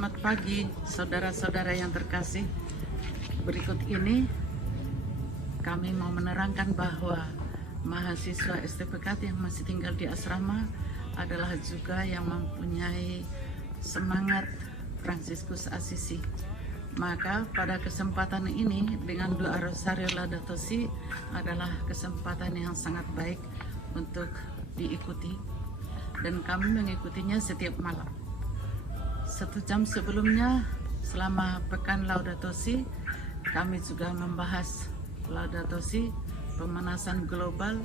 Selamat pagi saudara-saudara yang terkasih. Berikut ini kami mau menerangkan bahwa mahasiswa STPK yang masih tinggal di asrama adalah juga yang mempunyai semangat Fransiskus Assisi. Maka pada kesempatan ini dengan doa Rosario Laudato Si adalah kesempatan yang sangat baik untuk diikuti, dan kami mengikutinya setiap malam. 1 jam sebelumnya selama pekan Laudato Si kami juga membahas Laudato Si, pemanasan global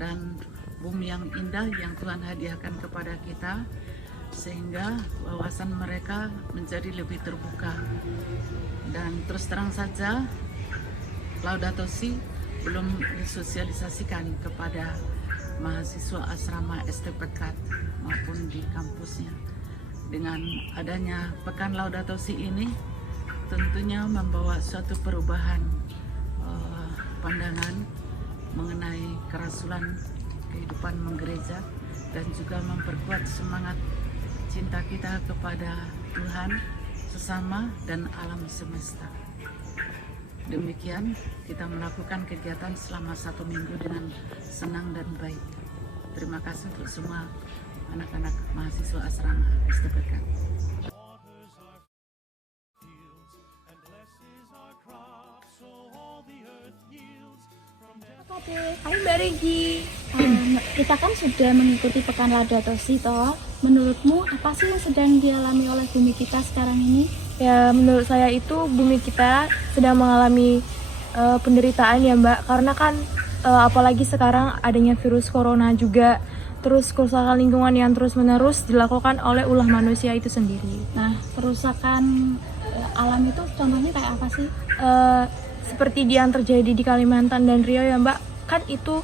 dan bumi yang indah yang Tuhan hadiahkan kepada kita, sehingga wawasan mereka menjadi lebih terbuka. Dan terus terang saja Laudato Si belum disosialisasikan kepada mahasiswa asrama STPK maupun di kampusnya. Dengan adanya pekan Laudato Si ini tentunya membawa suatu perubahan pandangan mengenai kerasulan kehidupan menggereja, dan juga memperkuat semangat cinta kita kepada Tuhan, sesama, dan alam semesta. Demikian kita melakukan kegiatan selama 1 minggu dengan senang dan baik. Terima kasih untuk semua anak-anak mahasiswa asrama STPK. Hai Mbak Regi, kita kan sudah mengikuti pekan Laudato Si toh. Menurutmu apa sih yang sedang dialami oleh bumi kita sekarang ini? Ya, menurut saya itu bumi kita sedang mengalami penderitaan ya Mbak, karena kan apalagi sekarang adanya virus corona juga, terus kerusakan lingkungan yang terus-menerus dilakukan oleh ulah manusia itu sendiri. Nah, kerusakan alam itu contohnya kayak apa sih? Seperti yang terjadi di Kalimantan dan Riau ya Mbak, kan itu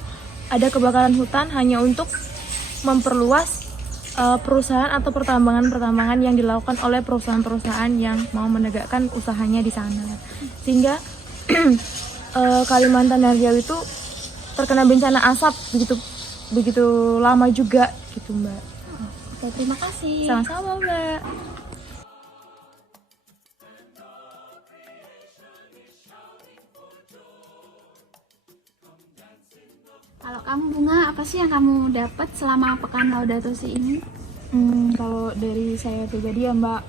ada kebakaran hutan hanya untuk memperluas perusahaan atau pertambangan yang dilakukan oleh perusahaan-perusahaan yang mau menegakkan usahanya di sana, sehingga Kalimantan dan Riau itu terkena bencana asap begitu lama juga gitu Mbak. Oke, terima kasih. Sama-sama Mbak. Kalau kamu Bunga, apa sih yang kamu dapat selama pekan Laudato Si ini? Kalau dari saya pribadi ya Mbak,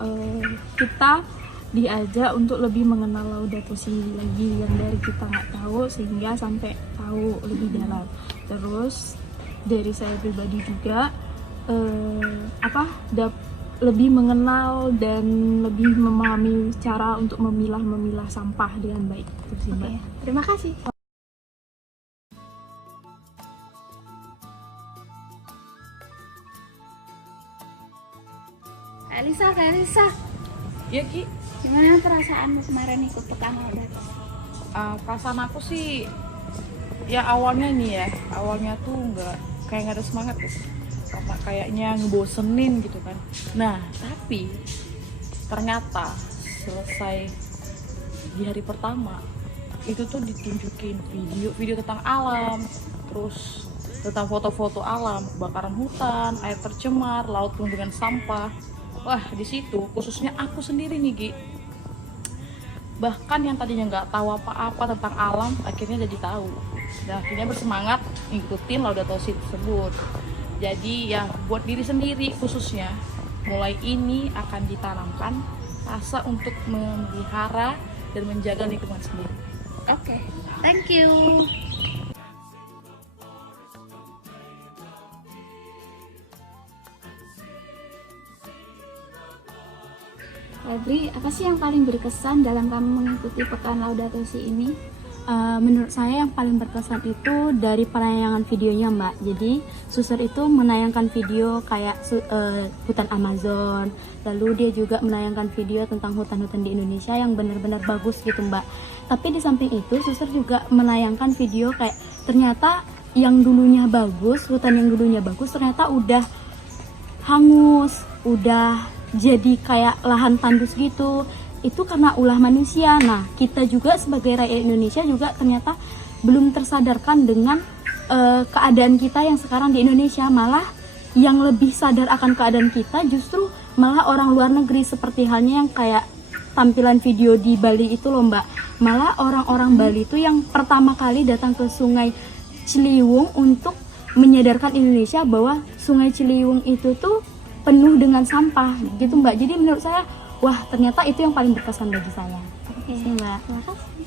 kita diajak untuk lebih mengenal Laudato Si lagi yang dari kita nggak tahu, sehingga sampai tahu lebih dalam. Terus dari saya pribadi juga lebih mengenal dan lebih memahami cara untuk memilah sampah dengan baik. Itu sih Mbak. Oke, terima kasih. Kak Elisa, Ya Ki, gimana perasaanmu kemarin ikut pekan Laudato Si? perasaan aku sih ya awalnya tuh nggak ada semangat guys, sama kayaknya ngebosenin gitu kan. Nah tapi ternyata selesai di hari pertama itu tuh ditunjukin video tentang alam, terus tentang foto-foto alam, kebakaran hutan, air tercemar, laut penuh dengan sampah. Wah, di situ khususnya aku sendiri nih Gi, bahkan yang tadinya nggak tahu apa-apa tentang alam akhirnya jadi tahu, dan akhirnya bersemangat ngikutin Laudato Si tersebut. Jadi ya buat diri sendiri khususnya, mulai ini akan ditanamkan rasa untuk memelihara dan menjaga lingkungan sendiri. Oke, thank you. Febri, apa sih yang paling berkesan dalam kamu mengikuti pekan Laudato Si ini? Menurut saya yang paling berkesan itu dari penayangan videonya Mbak. Jadi Suster itu menayangkan video kayak hutan Amazon, lalu dia juga menayangkan video tentang hutan-hutan di Indonesia yang benar-benar bagus gitu Mbak. Tapi di samping itu Suster juga menayangkan video kayak ternyata yang dulunya bagus, hutan yang dulunya bagus ternyata udah hangus, udah jadi kayak lahan tandus gitu. Itu karena ulah manusia. Nah, kita juga sebagai rakyat Indonesia juga ternyata belum tersadarkan dengan keadaan kita yang sekarang di Indonesia. Malah yang lebih sadar akan keadaan kita justru malah orang luar negeri, seperti halnya yang kayak tampilan video di Bali itu loh Mbak. Malah orang-orang Bali itu yang pertama kali datang ke Sungai Ciliwung untuk menyadarkan Indonesia bahwa Sungai Ciliwung itu tuh penuh dengan sampah gitu Mbak. Jadi menurut saya, wah ternyata itu yang paling berkesan bagi saya. Oke, Mbak. terima kasih.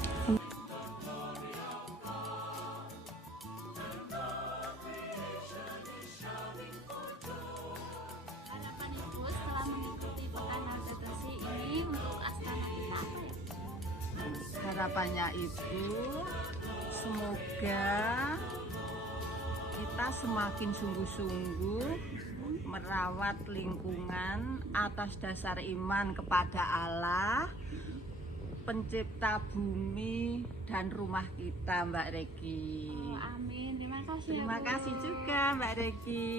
Harapan Ibu setelah mengikuti Pekan Adopsi ini untuk asrama kita. Harapannya Ibu, semoga kita semakin sungguh-sungguh merawat lingkungan atas dasar iman kepada Allah, pencipta bumi dan rumah kita, Mbak Regi. Oh, amin. Terima kasih. Terima Bu. kasih juga Mbak Regi.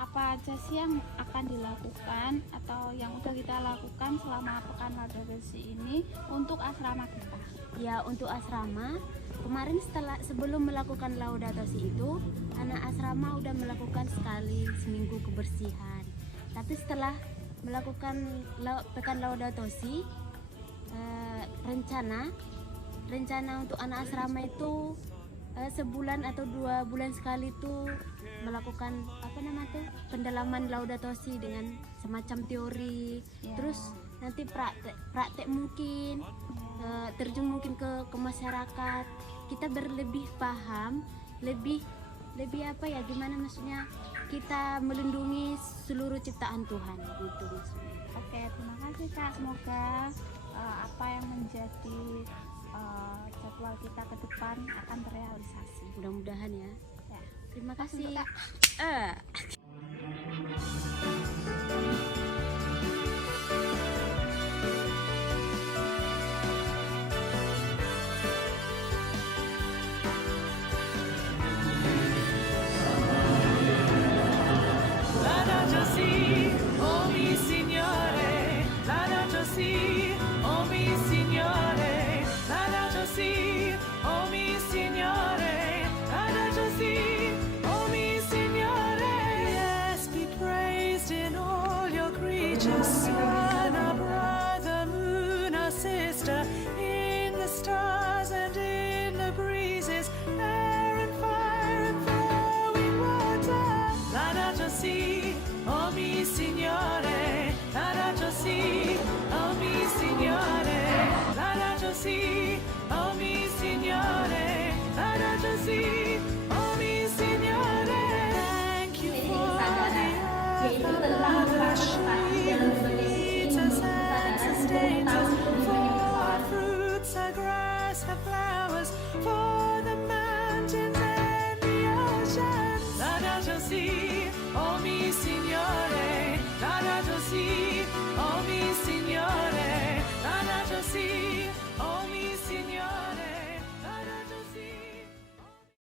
Apa aja sih yang akan dilakukan atau yang udah kita lakukan selama Pekan Adopsi ini untuk asrama kita? Ya, untuk asrama kemarin sebelum melakukan Laudato Si itu, anak asrama udah melakukan sekali seminggu kebersihan. Tapi setelah melakukan Pekan Laudato Si, rencana untuk anak asrama itu sebulan atau 2 bulan sekali tuh melakukan pendalaman Laudato Si dengan semacam teori, terus nanti praktek mungkin, terjun mungkin ke masyarakat, kita berlebih paham, lebih gimana maksudnya kita melindungi seluruh ciptaan Tuhan gitu maksudnya. Oke, terima kasih Kak. Semoga apa yang menjadi jadwal kita ke depan akan terrealisasi. Mudah-mudahan ya. Ya. Terima kasih. Kak. Laudato si, oh mi Signore, Laudato si, oh mi Signore, Laudato si, oh mi Signore, Laudato si, oh mi Signore. Yes, be praised in all your creatures, sun, our brother, moon, our sister, in the stars and in the breezes, air and fire and flowing water. Laudato si, oh mi Signore, Laudato si, oh mi Signore, Laudato si, oh mi Signore, Laudato si, oh mi Signore. Thank you for the earth, the blood that feeds us and sustains us, for our fruits, our grass, our flowers, for the mountains and the oceans. Laudato si.